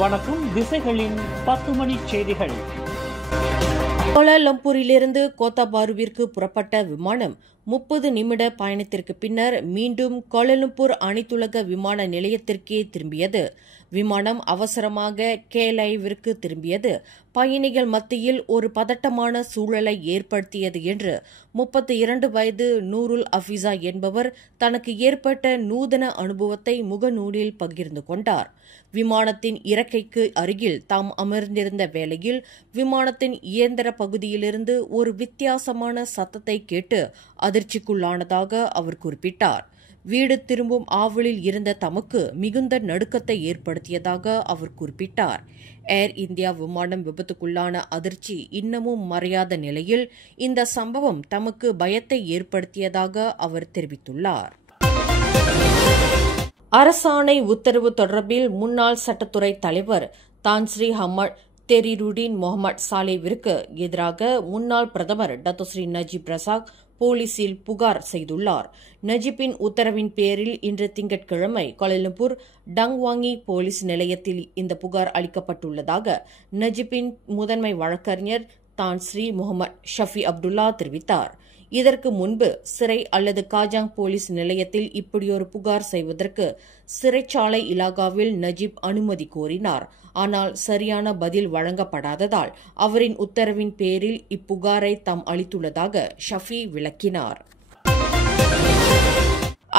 வணக்கம். திசைகளின் 10 மணி செய்திகள். கோலாலம்பூரிலிருந்து கோத்தாபாருவிற்கு புறப்பட்ட விமானம் 30 நிமிட பயணத்திற்கு பின்னர் மீண்டும் கோலாலம்பூர் அனைத்துலக விமான நிலையத்திற்கே திரும்பியது. விமானம் அவசரமாக கேலைவிற்கு திரும்பியது பயணிகள் மத்தியில் ஒரு பதட்டமான சூழலை ஏற்படுத்தியது என்று 32 வயது நூருல் அஃபீசா என்பவர் தனக்கு ஏற்பட்ட நூதன அனுபவத்தை முகநூலில் பகிர்ந்து கொண்டார். விமானத்தின் இறக்கைக்கு அருகில் தாம் அமர்ந்திருந்த வேளையில் விமானத்தின் இயந்திர பகுதியிலிருந்து ஒரு வித்தியாசமான சத்தத்தை கேட்டு அதிர்ச்சிக்குள்ளானதாக அவர் குறிப்பிட்டார். வீடு திரும்பும் ஆவலில் இருந்த தமக்கு மிகுந்த நடுக்கத்தை ஏற்படுத்தியதாக அவர் குறிப்பிட்டார். ஏர் இந்தியா விமானம் விபத்துக்குள்ளான அதிர்ச்சி இன்னமும் மறையாத நிலையில் இந்த சம்பவம் தமக்கு பயத்தை ஏற்படுத்தியதாக அவர் தெரிவித்துள்ளார். அரசாணை உத்தரவு தொடர்பில் முன்னாள் சட்டத்துறை தலைவர் தான்ஸ்ரீ ஹமட் தெரிருடின் முகமது சாலேவிற்கு எதிராக முன்னாள் பிரதமர் டத்தோஸ்ரீ நஜீப் ரசாக் போலீசில் புகார் செய்துள்ளார். நஜீப்பின் உத்தரவின் பேரில் இன்று திங்கட்கிழமை கோலாலம்பூர் டங்வாங்கி போலீஸ் நிலையத்தில் இந்த புகார் அளிக்கப்பட்டுள்ளதாக நஜீப்பின் முதன்மை வழக்கறிஞர் தான்ஸ்ரீ முகமது ஷஃபி அப்துல்லா தெரிவித்தார். இதற்கு முன்பு சிறை அல்லது காஜாங் போலீஸ் நிலையத்தில் இப்படியொரு புகார் செய்வதற்கு சிறைச்சாலை இலாகாவில் நஜீப் அனுமதி கோரினார். ஆனால் சரியான பதில் வழங்கப்படாததால் அவரின் உத்தரவின் பேரில் இப்புகாரை தாம் அளித்துள்ளதாக ஷஃபி விளக்கினார்.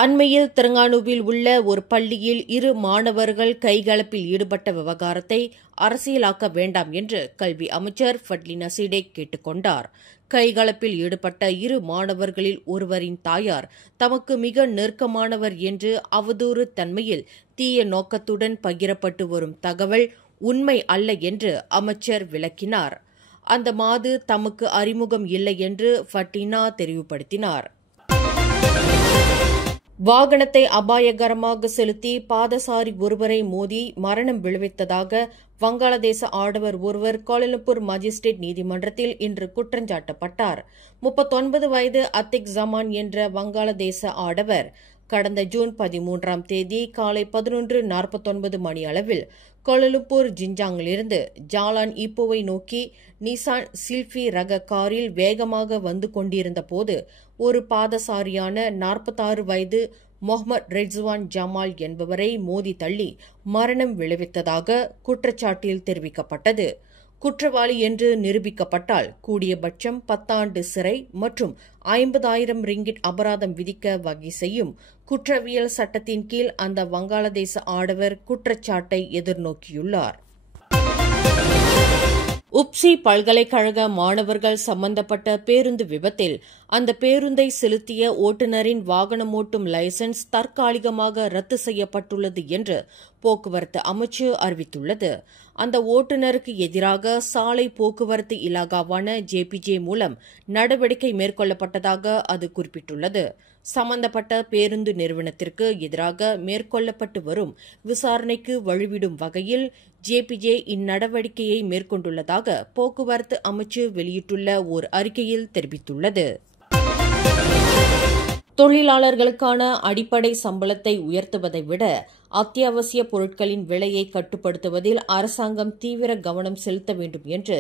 அண்மையில் தெலங்கானாவில் உள்ள ஒரு பள்ளியில் 2 மாணவர்கள் கைகலப்பில் ஈடுபட்ட விவகாரத்தை அரசியலாக்க வேண்டாம் என்று கல்வி அமைச்சர் ஃபட்லி நசீடே கேட்டுக் கொண்டார். கைகலப்பில் ஈடுபட்ட 2 மாணவர்களில் ஒருவரின் தாயார் தமக்கு மிக நெருக்கமானவர் என்று அவதூறு தன்மையில் தீய நோக்கத்துடன் பகிரப்பட்டு வரும் தகவல் உண்மை அல்ல என்று அமைச்சர் விளக்கினார். அந்த மாது தமக்கு அறிமுகம் இல்லை என்று ஃபட்டினா தெரிவுபடுத்தினார். வாகனத்தை அபாயகரமாக செலுத்தி பாதசாரி ஒருவரை மோதி மரணம் விளைவித்ததாக வங்காளதேச ஆடவர் ஒருவர் கோலாலம்பூர் மாஜிஸ்ட்ரேட் நீதிமன்றத்தில் இன்று குற்றஞ்சாட்டப்பட்டார். 39 வயது அத்திக் ஜமான் என்ற வங்காளதேச ஆடவர் கடந்த ஜூன் 13ஆம் தேதி காலை 11:49 மணி அளவில் கோலாலம்பூர் ஜிஞ்சாங்கிலிருந்து ஜாலான் ஈப்போவை நோக்கி நிசான் சில்ஃபி ரக காரில் வேகமாக வந்து கொண்டிருந்த போது ஒரு பாதசாரியான 46 வயது முகமது ரெட்ஸ்வான் ஜமால் என்பவரை மோதி தள்ளி மரணம் விளைவித்ததாக குற்றச்சாட்டில் தெரிவிக்கப்பட்டது. குற்றவாளி என்று நிரூபிக்கப்பட்டால் கூடியபட்சம் 10 ஆண்டு சிறை மற்றும் 50,000 ரிங்கிட் அபராதம் விதிக்க வகை செய்யும் குற்றவியல் சட்டத்தின் கீழ் அந்த வங்காளதேச ஆடவர் குற்றச்சாட்டை எதிர்நோக்கியுள்ளார். உப்சி பல்கலைக்கழக மாணவர்கள் சம்பந்தப்பட்ட பேருந்து விபத்தில் அந்த பேருந்தை செலுத்திய ஓட்டுநரின் வாகனம் ஓட்டும் லைசன்ஸ் தற்காலிகமாக ரத்து செய்யப்பட்டுள்ளது என்று போக்குவரத்து அமைச்சு அறிவித்துள்ளது. அந்த ஓட்டுநருக்கு எதிராக சாலை போக்குவரத்து இலாகாவான ஜேபிஜே மூலம் நடவடிக்கை மேற்கொள்ளப்பட்டதாக அது குறிப்பிட்டுள்ளது. சம்பந்தப்பட்ட பேருந்து நிறுவனத்திற்கு எதிராக மேற்கொள்ளப்பட்டு வரும் விசாரணைக்கு வழிவிடும் வகையில் ஜேபிஜே இந்நடவடிக்கையை மேற்கொண்டுள்ளதாக போக்குவரத்து அமைச்சு வெளியிட்டுள்ள ஓர் அறிக்கையில் தெரிவித்துள்ளது. தொழிலாளர்களுக்கான அடிப்படை சம்பளத்தை உயர்த்துவதை விட அத்தியாவசிய பொருட்களின் விலையை கட்டுப்படுத்துவதில் அரசாங்கம் தீவிர கவனம் செலுத்த வேண்டும் என்று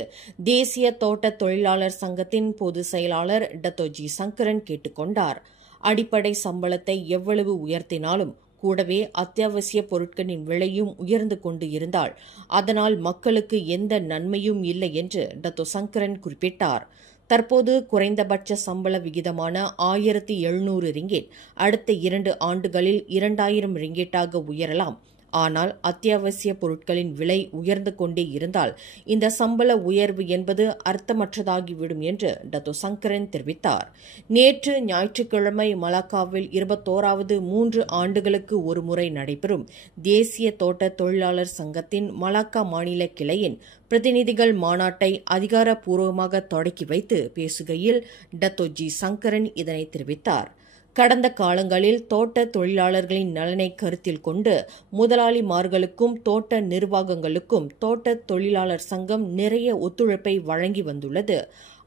தேசிய தோட்ட தொழிலாளர் சங்கத்தின் பொதுச் செயலாளர் டத்தோஜி சங்கரன் கேட்டுக் கொண்டார். அடிப்படை சம்பளத்தை எவ்வளவு உயர்த்தினாலும் கூடவே அத்தியாவசிய பொருட்களின் விலையும் உயர்ந்து கொண்டு இருந்தால் அதனால் மக்களுக்கு எந்த நன்மையும் இல்லை என்று டத்தோ சங்கரன் குறிப்பிட்டார். தற்போது குறைந்தபட்ச சம்பள விகிதமான 1,700 ரிங்கிட் அடுத்த 2 ஆண்டுகளில் 2,000 ரிங்கிட்டாக உயரலாம். ஆனால் அத்தியாவசிய பொருட்களின் விலை உயர்ந்து கொண்டே இருந்தால் இந்த சம்பள உயர்வு என்பது அர்த்தமற்றதாகிவிடும் என்று டத்தோ சங்கரன் தெரிவித்தார். நேற்று ஞாயிற்றுக்கிழமை மலாக்காவில் 21வது 3 ஆண்டுகளுக்கு ஒருமுறை நடைபெறும் தேசிய தோட்ட தொழிலாளர் சங்கத்தின் மலாக்கா மாநில கிளையின் பிரதிநிதிகள் மாநாட்டை அதிகாரப்பூர்வமாக தொடக்கி வைத்து பேசுகையில் டத்தோஜி சங்கரன் இதனை தெரிவித்தார். கடந்த காலங்களில் தோட்ட தொழிலாளர்களின் நலனை கருத்தில் கொண்டு முதலாளிமார்களுக்கும் தோட்ட நிர்வாகங்களுக்கும் தோட்ட தொழிலாளர் சங்கம் நிறைய ஒத்துழைப்பை வழங்கி வந்துள்ளது.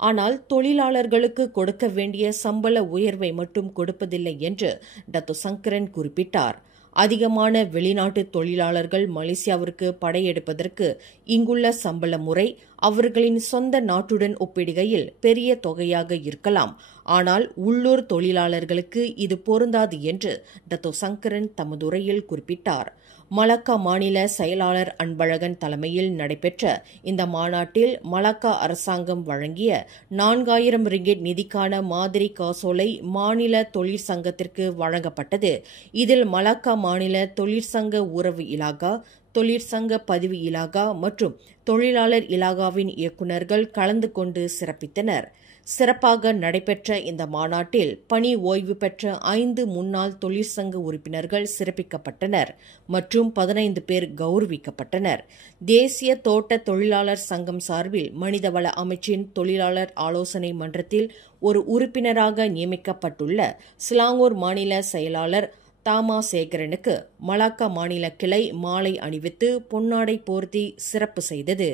ஆனால் தொழிலாளர்களுக்கு கொடுக்க வேண்டிய சம்பள உயர்வை மட்டும் கொடுப்பதில்லை என்று டத்தோ சங்கரன் குறிப்பிட்டார். அதிகமான வெளிநாட்டு தொழிலாளர்கள் மலேசியாவிற்கு படையெடுப்பதற்கு இங்குள்ள சம்பள முறை அவர்களின் சொந்த நாட்டுடன் ஒப்பிடுகையில் பெரிய தொகையாக இருக்கலாம். ஆனால் உள்ளூர் தொழிலாளர்களுக்கு இது பொருந்தாது என்று டத்தோ சங்கரன் தமது உரையில் குறிப்பிட்டார். மலாக்கா மாநில செயலாளர் அன்பழகன் தலைமையில் நடைபெற்ற இந்த மாநாட்டில் மலாக்கா அரசாங்கம் வழங்கிய 4000 ரிங்கெட் நிதிக்கான மாதிரி காசோலை மாநில தொழிற்சங்கத்திற்கு வழங்கப்பட்டது. இதில் மலாக்கா மாநில தொழிற்சங்க உறவு இலாகா, தொழிற்சங்க பதிவு இலாகா மற்றும் தொழிலாளர் இலாகாவின் இயக்குநர்கள் கலந்து கொண்டு சிறப்பித்தனர். சிறப்பாக நடைபெற்ற இந்த மாநாட்டில் பணி ஓய்வு பெற்ற 5 முன்னாள் தொழிற்சங்க உறுப்பினர்கள் சிறப்பிக்கப்பட்டனர் மற்றும் 15 பேர் கௌரவிக்கப்பட்டனர். தேசிய தோட்ட தொழிலாளர் சங்கம் சார்பில் மனிதவள அமைச்சின் தொழிலாளர் ஆலோசனை மன்றத்தில் ஒரு உறுப்பினராக நியமிக்கப்பட்டுள்ள சிலாங்கூர் மாநில செயலாளர் தாமா சேகரனுக்கு மலாக்கா மாநில கிளை மாலை அணிவித்து பொன்னாடை போர்த்தி சிறப்பு செய்தது.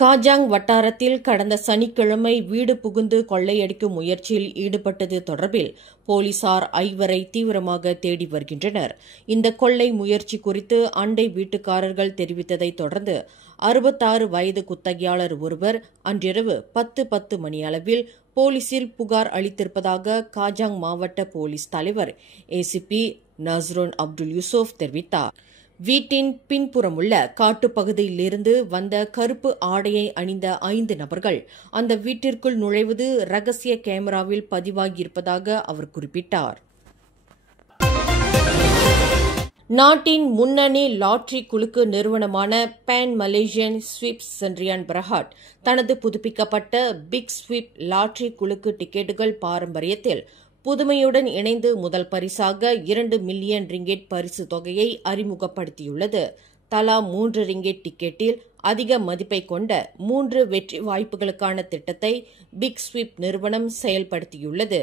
காஜாங் வட்டாரத்தில் கடந்த சனிக்கிழமை வீடு புகுந்து கொள்ளையடிக்கும் முயற்சியில் ஈடுபட்டது தொடர்பில் போலீசார் 5 தீவிரமாக தேடி வருகின்றனர். இந்த கொள்ளை முயற்சி குறித்து அண்டை வீட்டுக்காரர்கள் தெரிவித்ததை தொடர்ந்து 66 வயது குத்தகையாளர் ஒருவர் அன்றிரவு 10:10 மணியளவில் போலீசில் புகார் அளித்திருப்பதாக காஜாங் மாவட்ட போலீஸ் தலைவர் ஏசிபி நஸ்ரோன் அப்துல் யூசுப் தெரிவித்தார். வீட்டின் பின்புறமுள்ள காட்டுப்பகுதியிலிருந்து வந்த கருப்பு ஆடையை அணிந்த 5 நபர்கள் அந்த வீட்டிற்குள் நுழைவது ரகசிய கேமராவில் பதிவாகியிருப்பதாக அவர் குறிப்பிட்டார். நாட்டின் முன்னணி லாட்டரி குலுக்கு நிறுவனமான பேன் மலேசியன் ஸ்வீப் சென்ட்ரியான் பிரஹாட் தனது புதுப்பிக்கப்பட்ட பிக் ஸ்வீப் லாட்டரி குலுக்கு டிக்கெட்டுகள் பாரம்பரியத்தில் புதுமையுடன் இணைந்து முதல் பரிசாக 2 மில்லியன் ரிங்கெட் பரிசு தொகையை அறிமுகப்படுத்தியுள்ளது. தலா 3 ரிங்கெட் டிக்கெட்டில் அதிக மதிப்பை கொண்ட 3 வெற்றி வாய்ப்புகளுக்கான திட்டத்தை பிக் ஸ்வீப் நிறுவனம் செயல்படுத்தியுள்ளது.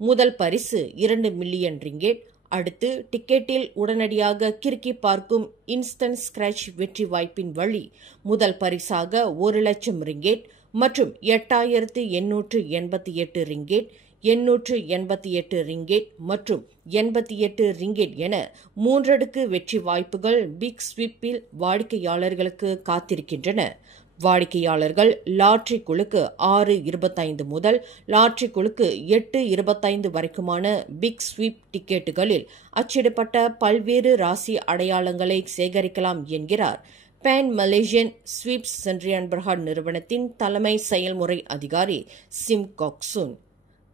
முதல் பரிசு 2 மில்லியன் ரிங்கெட். அடுத்து டிக்கெட்டில் உடனடியாக கிறுக்கி பார்க்கும் இன்ஸ்டன்ட் ஸ்கிராட்ச் வெற்றி வாய்ப்பின் வழி முதல் பரிசாக 1 லட்சம் ரிங்கெட் மற்றும் 8888 ரிங்கெட், 888 ரிங்கெட் மற்றும் 88 ரிங்கெட் என 3 அடுக்கு வெற்றி வாய்ப்புகள் பிக் ஸ்வீப்பில் வாடிக்கையாளர்களுக்கு காத்திருக்கின்றன. வாடிக்கையாளர்கள் லாட்டரி குழுக்கு 6.25 முதல் லாட்டரி குழுக்கு 8.25 வரைக்குமான பிக் ஸ்வீப் டிக்கெட்டுகளில் அச்சிடப்பட்ட பல்வேறு ராசி அடையாளங்களை சேகரிக்கலாம் என்கிறார் பேன் மலேசியன் ஸ்வீப் சென்ட்ரியான் பிரஹாட் நிறுவனத்தின் தலைமை செயல்முறை அதிகாரி சிம் காக்சுன்.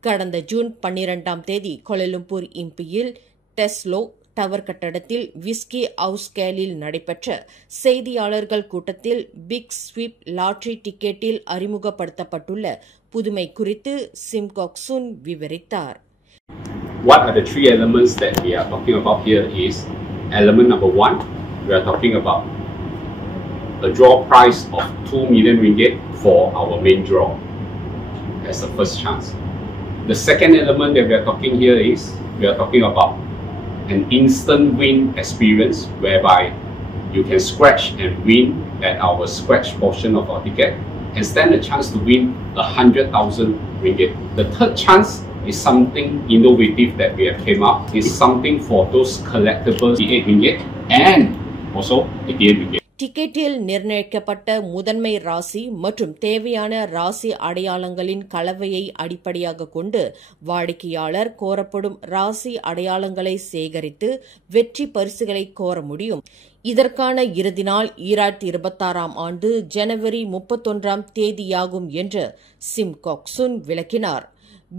கடந்த ஜூன் 12ஆம் தேதி கோலாலம்பூர் இம்பியில் டெஸ்லோ டவர் கட்டடத்தில் விஸ்கி ஹவுஸ் கேலில் நடைபெற்ற செய்தியாளர்கள் கூட்டத்தில் பிக் ஸ்வீப் லாட்டரி டிக்கெட்டில் அறிமுகப்படுத்தப்பட்டுள்ள புதுமை குறித்து சிம் காக்சுன் விவரித்தார். What are the 3 elements that we are talking about here is element number 1, we are talking about a draw prize of 2 million ringgit for our main draw as the first chance. The second element that we are talking here is we are talking about an instant win experience whereby you can scratch and win at our scratch portion of our ticket and stand a chance to win 100,000 ringgit. The third chance is something innovative that we have came up. It's something for those collectibles, 88 ringgit and also 88 ringgit. டிக்கெட்டில் நிர்ணயிக்கப்பட்ட முதன்மை ராசி மற்றும் தேவையான ராசி அடையாளங்களின் கலவையை அடிப்படையாக கொண்டு வாடிக்கையாளர் கோரப்படும் ராசி அடையாளங்களை சேகரித்து வெற்றி பரிசுகளை கோர முடியும். இதற்கான இறுதி நாள் 2026ஆம் ஆண்டு ஜனவரி 31ஆம் தேதியாகும் என்று சிம் காக்சுன் விளக்கினார்.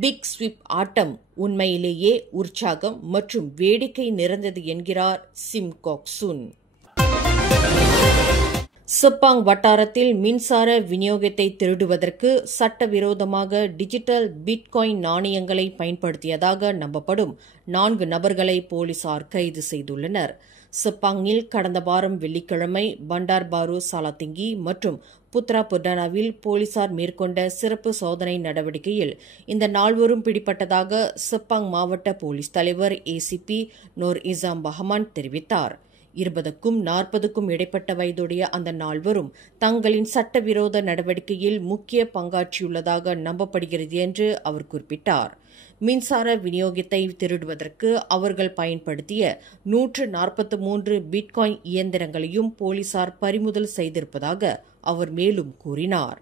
பிக் ஸ்வீப் ஆட்டம் உண்மையிலேயே உற்சாகம் மற்றும் வேடிக்கை நிறைந்தது என்கிறார் சிம் காக்சுன். செப்பாங் வட்டாரத்தில் மின்சார விநியோகத்தை திருடுவதற்கு சட்டவிரோதமாக டிஜிட்டல் பிட்காயின் நாணயங்களை பயன்படுத்தியதாக நம்பப்படும் 4 நபர்களை போலீசார் கைது செய்துள்ளனர். செப்பாங்கில் கடந்த வாரம் வெள்ளிக்கிழமை பண்டார் பாரு சாலாத்திங்கி மற்றும் புத்ரா புர்டானாவில் போலீசார் மேற்கொண்ட சிறப்பு சோதனை நடவடிக்கையில் இந்த 4வரும் பிடிப்பட்டதாக செப்பாங் மாவட்ட போலீஸ் தலைவர் ஏசிபி நோர் இசாம் பஹமான் தெரிவித்தார். 20க்கும் 40க்கும் இடைப்பட்ட வயதுடைய அந்த 4வரும் தங்களின் சட்டவிரோத நடவடிக்கையில் முக்கிய பங்காற்றியுள்ளதாக நம்பப்படுகிறது என்று அவர் குறிப்பிட்டார். மின்சார விநியோகத்தை திருடுவதற்கு அவர்கள் பயன்படுத்திய 143 பிட்காயின் இயந்திரங்களையும் போலீசார் பறிமுதல் செய்திருப்பதாக அவர் மேலும் கூறினார்.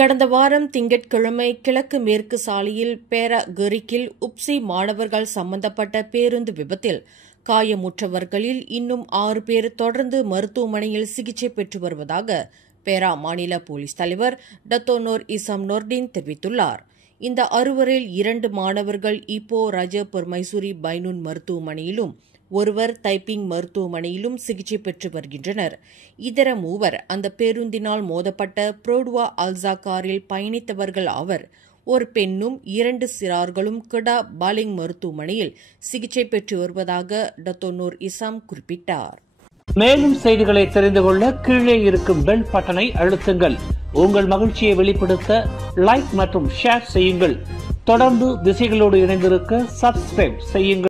கடந்த வாரம் திங்கட்கிழமை கிழக்கு மேற்கு சாலையில் பேராகரிக்கில் உப்சி மாணவர்கள் சம்பந்தப்பட்ட பேருந்து விபத்தில் காயமுற்றவர்களில் இன்னும் 6 பேர் தொடர்ந்து மருத்துவமனையில் சிகிச்சை பெற்று வருவதாக பேரா மாநில போலீஸ் தலைவர் டத்தோனோர் இசாம் நொர்டின் தெரிவித்துள்ளார். இந்த 6வரில் 2 மாணவர்கள் இப்போ ரஜபுர் மைசூரி பைனூன் மருத்துவமனையிலும் ஒருவர் தைப்பிங் மருத்துவமனையிலும் சிகிச்சை பெற்று வருகின்றனர். இதர 3 அந்த பேருந்தினால் மோதப்பட்ட புரோடுவா அல்சா காரில் பயணித்தவர்கள் ஆவர். ஒரு பெண்ணும் 2 சிறார்களும் கடா பாலிங் மருத்துவமனையில் சிகிச்சை பெற்று வருவதாக டத்தோனூர் இசாம் குறிப்பிட்டார். மேலும் செய்திகளை தெரிந்து கொள்ள கீழே இருக்கும் பெல் பட்டனை அழுத்துங்கள். உங்கள் மகிழ்ச்சியை வெளிப்படுத்த லைக் மற்றும் ஷேர் செய்யுங்கள். தொடர்ந்து திசைகளோடு இணைந்திருக்க சப்ஸ்கிரைப் செய்யுங்கள்.